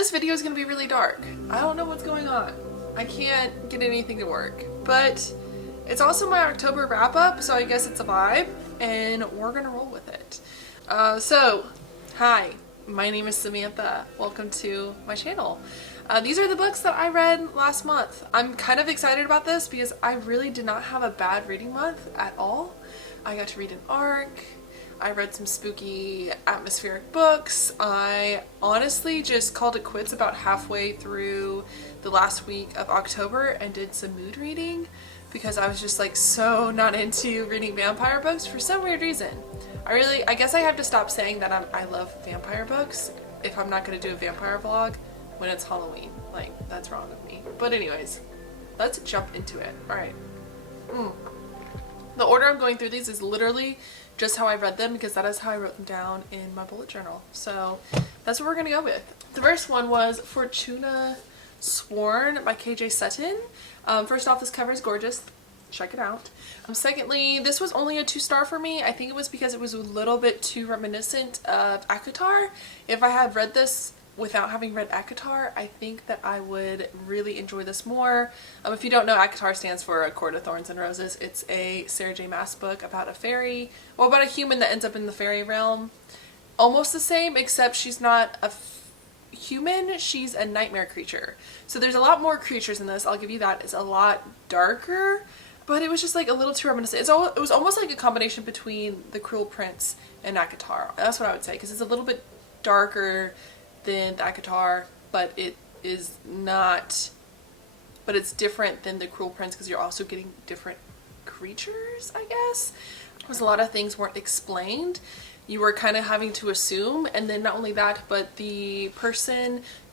This video is going to be really dark. I don't know what's going on. I can't get anything to work. But it's also my October wrap up, so I guess it's a vibe, and we're going to roll with it. Hi, my name is Samantha. Welcome to my channel. These are the books that I read last month. I'm kind of excited about this because I really did not have a bad reading month at all. I got to read an arc. I read some spooky atmospheric books. I honestly just called it quits about halfway through the last week of October and did some mood reading because I was just like so not into reading vampire books for some weird reason. I guess I have to stop saying that I love vampire books if I'm not going to do a vampire vlog when it's Halloween. Like, that's wrong with me. But anyways, let's jump into it. Alright. The order I'm going through these is literally just how I read them because that is how I wrote them down in my bullet journal. So that's what we're going to go with. The first one was Fortuna Sworn by KJ Sutton. First off, this cover is gorgeous. Check it out. Secondly, this was only a 2-star for me. I think it was because it was a little bit too reminiscent of ACOTAR. If I had read this without having read ACOTAR, I think that I would really enjoy this more. If you don't know, ACOTAR stands for A Court of Thorns and Roses. It's a Sarah J. Maas book about a fairy, well, about a human that ends up in the fairy realm. Almost the same, except she's not a human, she's a nightmare creature. So there's a lot more creatures in this, I'll give you that. It's a lot darker, but it was just like a little too reminiscent. It was almost like a combination between The Cruel Prince and ACOTAR. That's what I would say, because it's a little bit darker than the ACOTAR, but it is not, but it's different than The Cruel Prince because you're also getting different creatures, I guess. Because a lot of things weren't explained. You were kind of having to assume, and then not only that, but the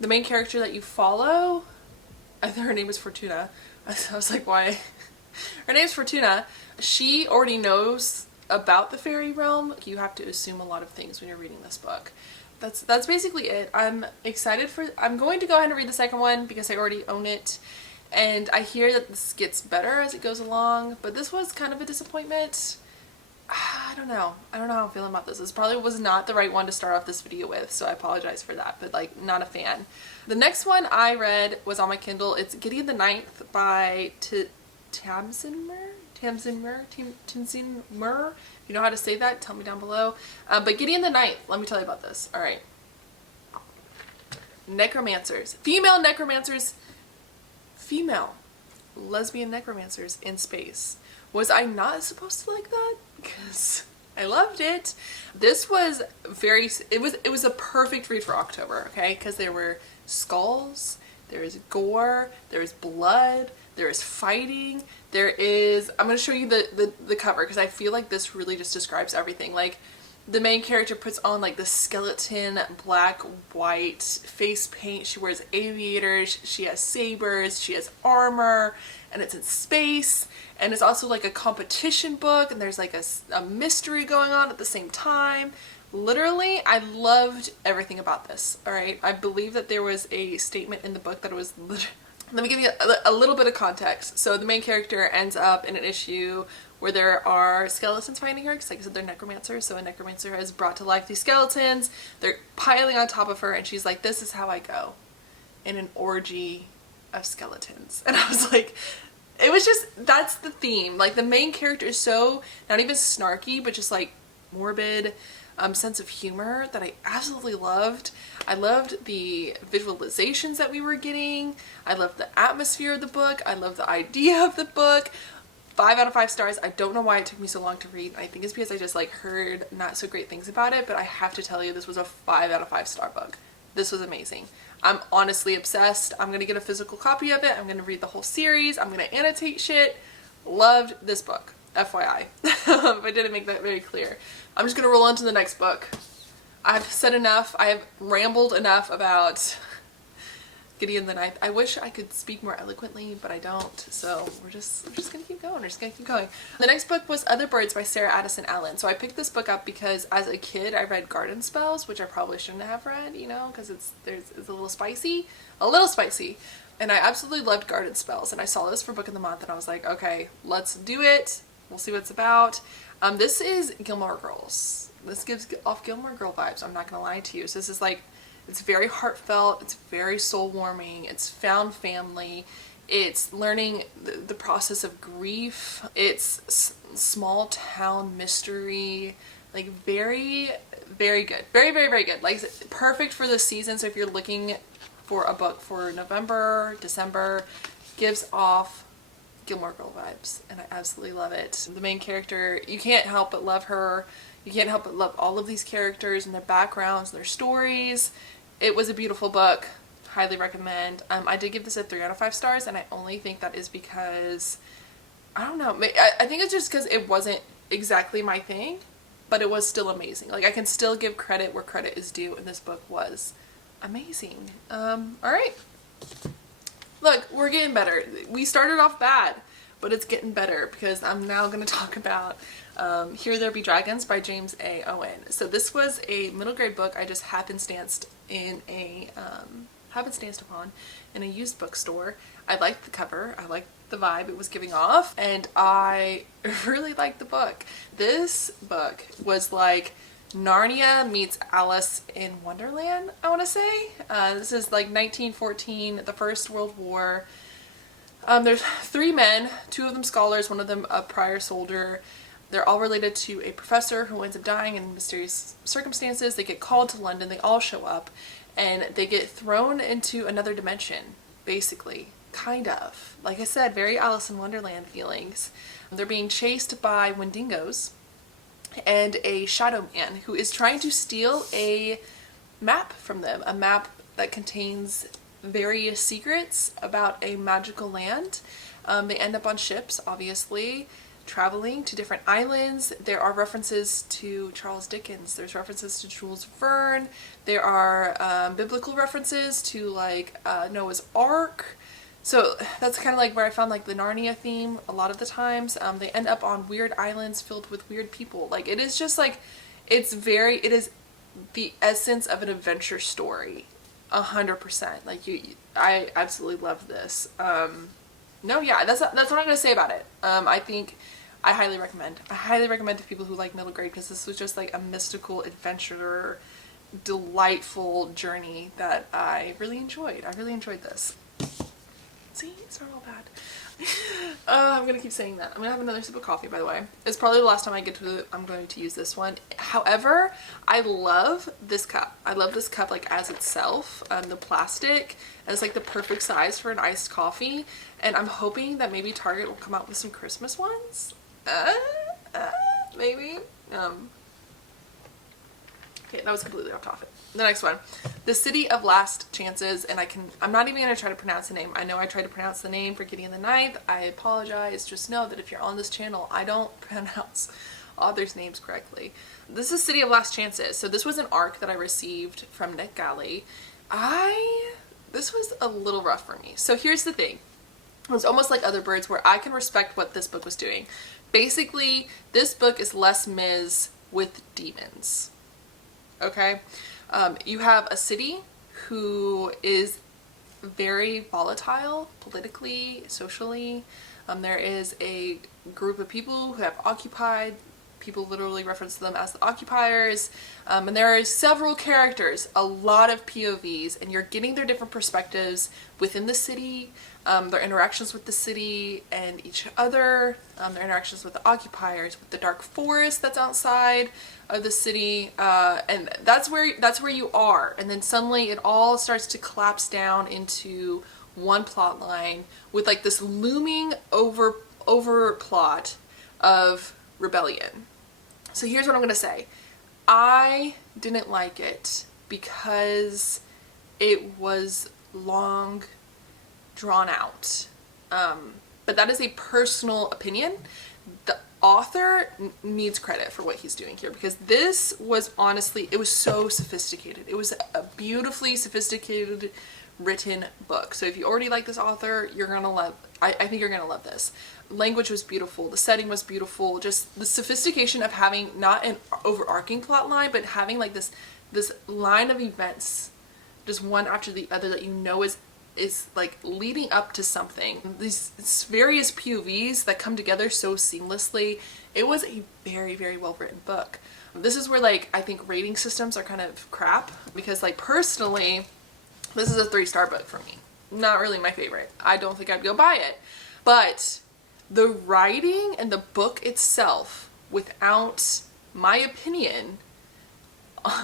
main character that you follow, I think her name is Fortuna. I was like, why? Her name's Fortuna. She already knows about the fairy realm. You have to assume a lot of things when you're reading this book. That's basically it. I'm going to go ahead and read the second one because I already own it, and I hear that this gets better as it goes along, but this was kind of a disappointment. I don't know how I'm feeling about this. This probably was not the right one to start off this video with, so I apologize for that, but like, not a fan. The next one I read was on my Kindle. It's Gideon the Ninth by Tamsin Muir. If you know how to say that, tell me down below. But Gideon the Ninth, let me tell you about this. Alright. Necromancers. Female necromancers. Female lesbian necromancers in space. Was I not supposed to like that? Because I loved it. This was it was a perfect read for October, okay? Because there were skulls, there is gore, there is blood, there is fighting, there is, I'm going to show you the cover because I feel like this really just describes everything. Like, the main character puts on like the skeleton black white face paint, she wears aviators, she has sabers, she has armor, and it's in space, and it's also like a competition book, and there's like a mystery going on at the same time. Literally, I loved everything about this. Alright, I believe that there was a statement in the book that it was let me give you a little bit of context. So the main character ends up in an issue where there are skeletons fighting her, because like I said, they're necromancers, so a necromancer has brought to life these skeletons. They're piling on top of her, and she's like, this is how I go in an orgy of skeletons. And I was like, it was just, that's the theme. Like, the main character is so, not even snarky, but just like morbid, sense of humor that I absolutely loved. I loved the visualizations that we were getting. I loved the atmosphere of the book. I loved the idea of the book. 5 out of 5 stars. I don't know why it took me so long to read. I think it's because I just like heard not so great things about it, but I have to tell you, this was a 5 out of 5 star book. This was amazing. I'm honestly obsessed. I'm gonna get a physical copy of it. I'm gonna read the whole series. I'm gonna annotate shit. Loved this book. FYI. If I didn't make that very clear. I'm just gonna roll on to the next book. I've said enough. I have rambled enough about Gideon the Ninth. I wish I could speak more eloquently, but I don't. So we're just gonna keep going. We're just gonna keep going. The next book was Other Birds by Sarah Addison Allen. So I picked this book up because as a kid I read Garden Spells, which I probably shouldn't have read, you know, because it's a little spicy. And I absolutely loved Garden Spells, and I saw this for Book of the Month and I was like, okay, let's do it. We'll see what it's about. This is Gilmore Girls. This gives off Gilmore Girl vibes, I'm not gonna lie to you. So this is like It's very heartfelt, it's very soul warming, it's found family, it's learning the process of grief, it's small town mystery, like very, very good. Very, very, very good. Like perfect for this season. So if you're looking for a book for November, December, gives off Gilmore Girl vibes, and I absolutely love it. The main character, you can't help but love her. You can't help but love all of these characters and their backgrounds, their stories. It was a beautiful book. Highly recommend. I did give this a 3 out of 5 stars, and I only think that is because, I don't know, I think it's just because it wasn't exactly my thing, but it was still amazing. Like, I can still give credit where credit is due, and this book was amazing. Alright. Look, we're getting better. We started off bad, but it's getting better because I'm now going to talk about Here There Be Dragons by James A. Owen. So this was a middle grade book I just happenstanced upon in a used bookstore. I liked the cover. I liked the vibe it was giving off, and I really liked the book. This book was like Narnia meets Alice in Wonderland, I want to say. This is like 1914, the First World War. There's 3 men, 2 of them scholars, 1 of them a prior soldier. They're all related to a professor who ends up dying in mysterious circumstances. They get called to London, they all show up, and they get thrown into another dimension, basically. Kind of. Like I said, very Alice in Wonderland feelings. They're being chased by Wendigos and a shadow man who is trying to steal a map from them, a map that contains various secrets about a magical land. They end up on ships, obviously, traveling to different islands. There are references to Charles Dickens, there's references to Jules Verne, there are biblical references to like Noah's Ark. So that's kind of like where I found like the Narnia theme a lot of the times. They end up on weird islands filled with weird people. Like it is just like, it is the essence of an adventure story, 100%. Like I absolutely love this. No, yeah, that's what I'm gonna say about it. I think I highly recommend. I highly recommend to people who like middle grade, because this was just like a mystical adventure, delightful journey that I really enjoyed. I really enjoyed this. See, it's not all bad. I'm gonna keep saying that. I'm gonna have another sip of coffee, by the way. It's probably the last time I'm going to use this one. However, I love this cup. I love this cup like as itself. The plastic, and it's like the perfect size for an iced coffee. And I'm hoping that maybe Target will come out with some Christmas ones. Maybe. Okay, that was completely off topic. The next one, The City of Last Chances, and I'm not even going to try to pronounce the name. I know I tried to pronounce the name for Gideon the Ninth. I apologize. Just know that if you're on this channel, I don't pronounce authors' names correctly. This is City of Last Chances. So this was an arc that I received from NetGalley. This was a little rough for me. So here's the thing. It was almost like Other Birds, where I can respect what this book was doing. Basically, this book is Les Mis with demons. Okay? You have a city who is very volatile politically, socially. There is a group of people who have occupied. People literally reference them as the occupiers. And there are several characters, a lot of POVs, and you're getting their different perspectives within the city, their interactions with the city and each other, their interactions with the occupiers, with the dark forest that's outside of the city, and that's where you are. And then suddenly it all starts to collapse down into one plot line with like this looming over plot of rebellion. So here's what I'm gonna say. I didn't like it because it was long, drawn out. But that is a personal opinion. The author needs credit for what he's doing here, because this was honestly, it was so sophisticated. It was a beautifully sophisticated written book. So if you already like this author, you're gonna love, I think you're gonna love this. Language was beautiful, the setting was beautiful, just the sophistication of having not an overarching plot line, but having like this line of events, just one after the other, that you know is like leading up to something. These various POVs that come together so seamlessly. It was a very, very well written book. This is where like I think rating systems are kind of crap, because like personally, this is a 3-star book for me. Not really my favorite. I don't think I'd go buy it. But the writing and the book itself, without my opinion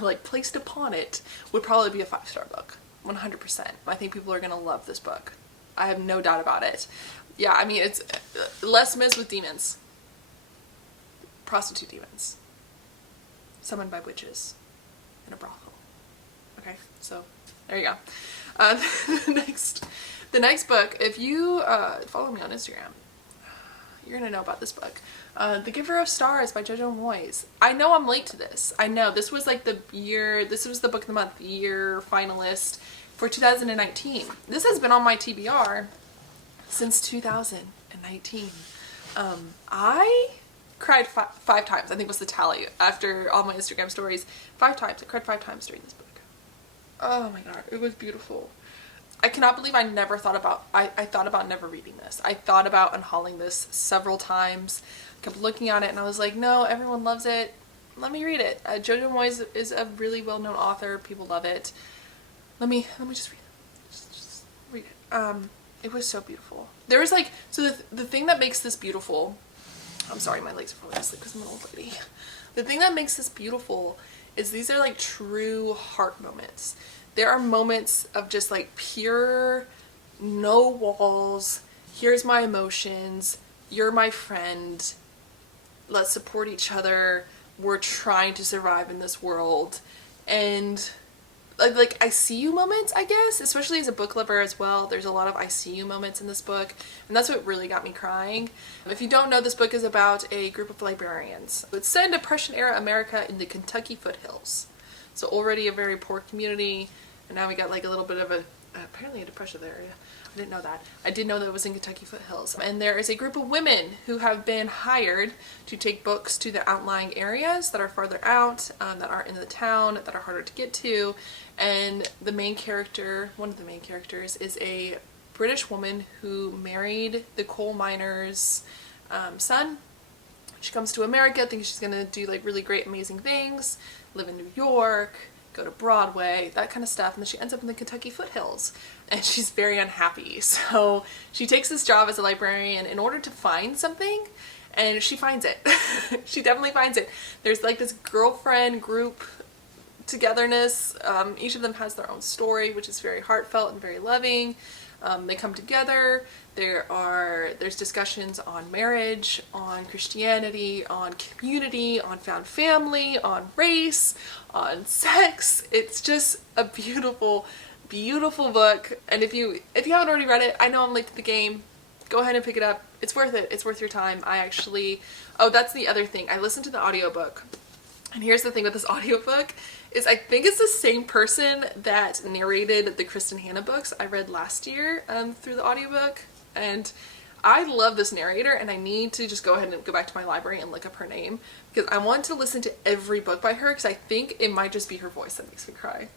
like placed upon it, would probably be a 5-star book. 100%. I think people are gonna love this book. I have no doubt about it. Yeah, I mean, it's Les Mis with demons. Prostitute demons. Summoned by witches in a brothel. Okay, so there you go. The next book, if you follow me on Instagram, you're gonna know about this book. The Giver of Stars by Jojo Moyes. I know I'm late to this. I know this was like this was the book of the month year finalist for 2019. This has been on my TBR since 2019. I cried 5 times, I think was the tally after all my Instagram stories. 5 times. I cried 5 times during this book. Oh my god, it was beautiful. I cannot believe I never thought about, I thought about never reading this. I thought about unhauling this several times. Kept looking at it and I was like, no, everyone loves it. Let me read it. Jojo Moyes is a really well-known author. People love it. Let me just read it. Just read it. It was so beautiful. There was like, so the thing that makes this beautiful, I'm sorry, my legs are falling asleep because I'm an old lady. The thing that makes this beautiful is these are like true heart moments. There are moments of just like pure, no walls, here's my emotions, you're my friend, let's support each other, we're trying to survive in this world. And like I see you moments, I guess, especially as a book lover as well. There's a lot of I see you moments in this book, and that's what really got me crying. If you don't know, this book is about a group of librarians. It's set in Depression era America in the Kentucky foothills. So already a very poor community, and now we got like a little bit of apparently a depressive area. I didn't know that. I did know that it was in Kentucky foothills. And there is a group of women who have been hired to take books to the outlying areas that are farther out, that aren't in the town, that are harder to get to. And the main character, one of the main characters, is a British woman who married the coal miner's son. She comes to America thinking she's gonna do like really great, amazing things, live in New York, go to Broadway, that kind of stuff, and then she ends up in the Kentucky foothills, and she's very unhappy. So she takes this job as a librarian in order to find something, and she finds it. She definitely finds it. There's like this girlfriend group togetherness. Each of them has their own story, which is very heartfelt and very loving. They come together. There's discussions on marriage, on Christianity, on community, on found family, on race, on sex. It's just a beautiful, beautiful book. And if you haven't already read it, I know I'm late to the game. Go ahead and pick it up. It's worth it. It's worth your time. Oh, that's the other thing. I listened to the audiobook. And here's the thing with this audiobook is I think it's the same person that narrated the Kristen Hanna books I read last year through the audiobook. And I love this narrator, and I need to just go ahead and go back to my library and look up her name because I want to listen to every book by her because I think it might just be her voice that makes me cry.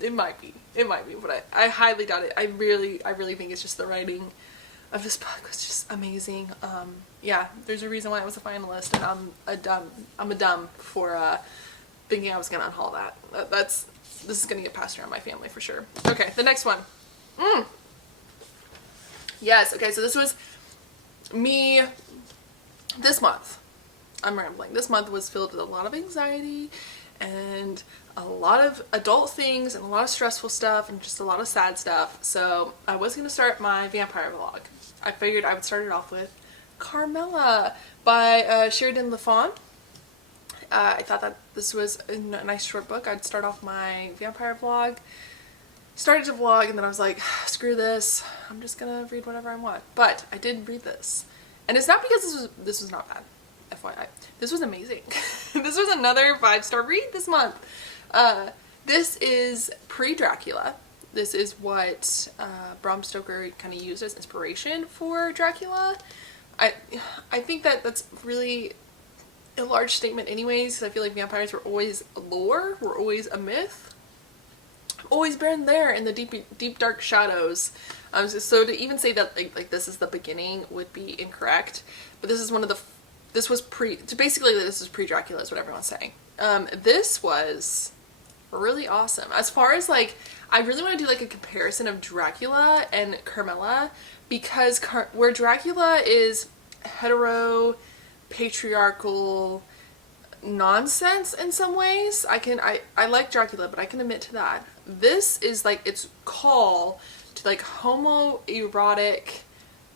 It might be, but I highly doubt it. I really think it's just the writing of this book was just amazing. Yeah, there's a reason why it was a finalist, and I'm a dumb for thinking I was gonna unhaul that. This is gonna get passed around my family for sure. Okay, the next one. Yes, okay, so this was me this month. I'm rambling. This month was filled with a lot of anxiety and a lot of adult things and a lot of stressful stuff and just a lot of sad stuff. So I was going to start my vampire vlog. I figured I would start it off with Carmilla by Sheridan Le Fon. I thought that this was a nice short book. I'd start off my vampire vlog. Started to vlog and then I was like, screw this, I'm just gonna read whatever I want. But I did read this, and it's not because this was not bad, FYI. This was amazing. This was another 5-star read this month. This is pre-Dracula. This is what Bram Stoker kind of used as inspiration for Dracula. I think that's really a large statement anyways, because I feel like vampires were always a lore, were always a myth. Always been there in the deep dark shadows. So to even say that like this is the beginning would be incorrect, but this is basically this is pre-Dracula is what everyone's saying. This was really awesome. As far as like, I really want to do like a comparison of Dracula and Carmilla, because where Dracula is hetero, patriarchal nonsense in some ways, I like Dracula, but I can admit to that. This is like its call to like homoerotic,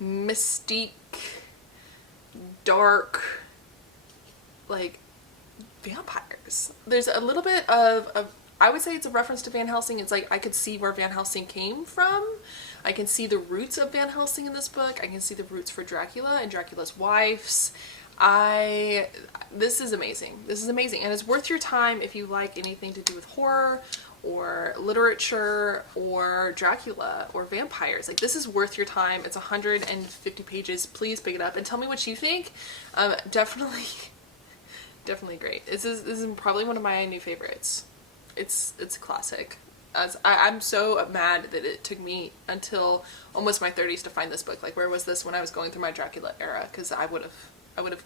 mystique, dark, like vampires. There's a little bit of I would say it's a reference to Van Helsing. It's like I could see where Van Helsing came from. I can see the roots of Van Helsing in this book. I can see the roots for Dracula and Dracula's wives. This is amazing. This is amazing. And it's worth your time if you like anything to do with horror or literature or Dracula or vampires. Like, this is worth your time. It's 150 pages. Please pick it up and tell me what you think. Definitely great. This is probably one of my new favorites. It's a classic. I'm so mad that it took me until almost my 30s to find this book. Like, where was this when I was going through my Dracula era? Because I would have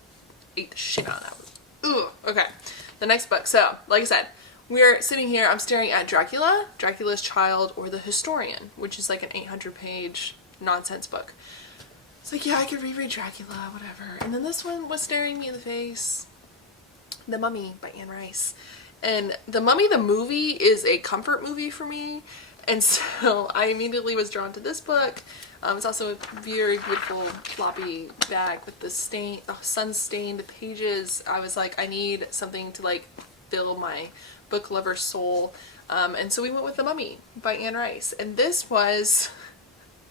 ate the shit out of that. Ugh. Okay, the next book. So, like I said, we're sitting here, I'm staring at Dracula, Dracula's Child, or The Historian, which is like an 800-page nonsense book. It's like, yeah, I could reread Dracula, whatever. And then this one was staring me in the face. The Mummy by Anne Rice. And The Mummy, the movie, is a comfort movie for me. And so I immediately was drawn to this book. It's also a very beautiful floppy bag with the sun-stained pages. I was like, I need something to like fill my book lover soul. And so we went with The Mummy by Anne Rice. And this was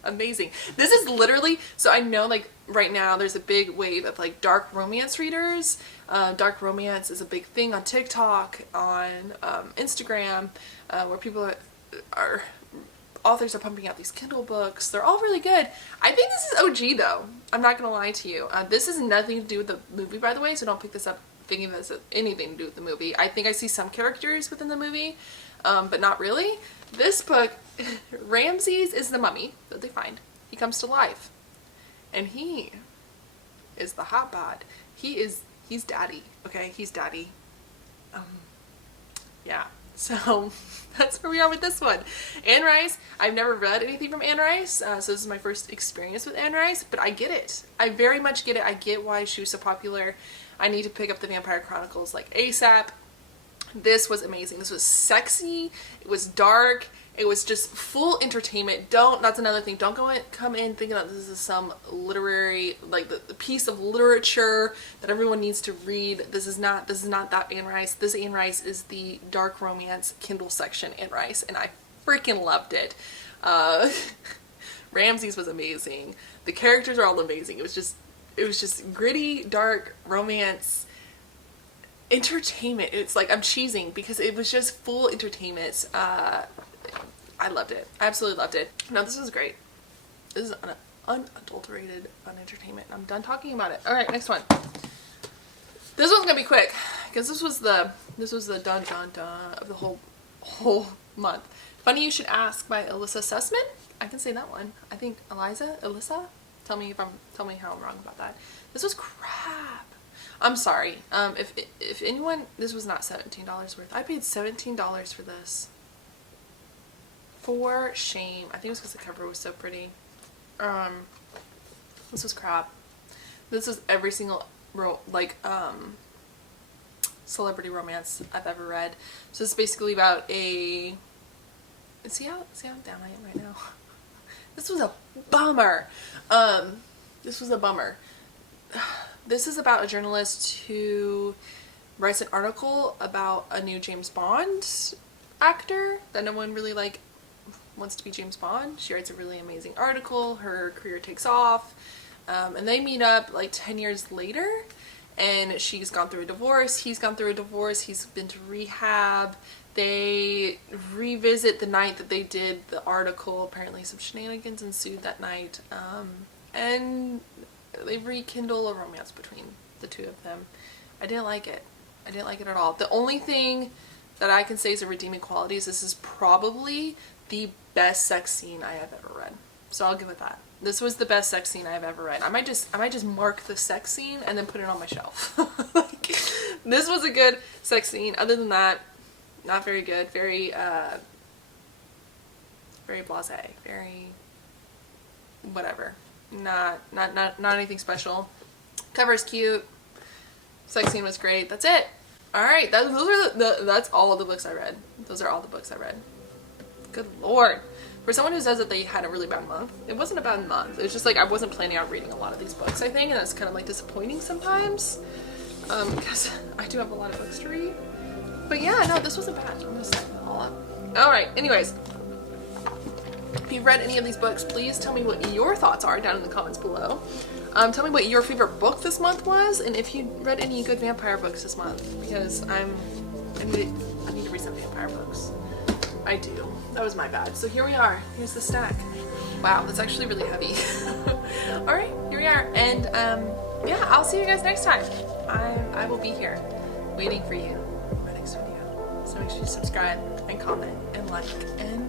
amazing. This is literally, so I know like right now there's a big wave of like dark romance readers. Dark romance is a big thing on TikTok, on Instagram, where people are authors are pumping out these Kindle books. They're all really good. I think this is OG though. I'm not gonna lie to you. This has nothing to do with the movie, by the way, so don't pick this up thinking this has anything to do with the movie. I think I see some characters within the movie, but not really. This book, Ramses is the mummy that they find. He comes to life. And he is the hot bod. He's daddy, okay? He's daddy. Yeah. So that's where we are with this one. Anne Rice, I've never read anything from Anne Rice, so this is my first experience with Anne Rice, but I get it. I very much get it. I get why she was so popular. I need to pick up the Vampire Chronicles like ASAP. This was amazing. This was sexy. It was dark. It was just full entertainment. That's another thing. Don't come in thinking that this is some literary, like the piece of literature that everyone needs to read. This is not that Anne Rice. This Anne Rice is the dark romance Kindle section Anne Rice, and I freaking loved it. Ramses was amazing. The characters are all amazing. It was just gritty, dark romance entertainment. It's like I'm cheesing because it was just full entertainment. I loved it. I absolutely loved it. No, this was great. This is unadulterated entertainment. I'm done talking about it. All right, next one. This one's gonna be quick because this was the dun dun dun of the whole month. Funny You Should Ask by Alyssa Sussman. I can say that one. I think Alyssa. Tell me how I'm wrong about that. This was crap. I'm sorry. If anyone, this was not $17 worth. I paid $17 for this. For shame. I think it was because the cover was so pretty. This was crap. This was every single celebrity romance I've ever read. So it's basically about see how down I am right now. This was a bummer. This was a bummer. This is about a journalist who writes an article about a new James Bond actor that no one really wants to be James Bond. She writes a really amazing article. Her career takes off. And they meet up like 10 years later, and she's gone through a divorce. He's gone through a divorce. He's been to rehab. They revisit the night that they did the article. Apparently some shenanigans ensued that night. And they rekindle a romance between the two of them. I didn't like it. I didn't like it at all. The only thing that I can say is a redeeming quality is this is probably the best sex scene I have ever read. So I'll give it that. This was the best sex scene I've ever read. I might just mark the sex scene and then put it on my shelf. Like, this was a good sex scene. Other than that, not very good. Very blasé. Very whatever. Not anything special. Cover's cute. Sex scene was great. That's it. All right. That's all of the books I read. Those are all the books I read. Good Lord. For someone who says that they had a really bad month, it wasn't a bad month. It was just like I wasn't planning on reading a lot of these books, I think, and that's kind of like disappointing sometimes, because I do have a lot of books to read. But yeah, no, this wasn't bad. I'm gonna set them all up. All right. Anyways, if you've read any of these books, please tell me what your thoughts are down in the comments below. Tell me what your favorite book this month was, and if you read any good vampire books this month, because I need to read some vampire books. I do. That was my bad. So here we are. Here's the stack. Wow, that's actually really heavy. Alright, here we are. And yeah, I'll see you guys next time. I will be here waiting for you in my next video. So make sure you subscribe and comment and like and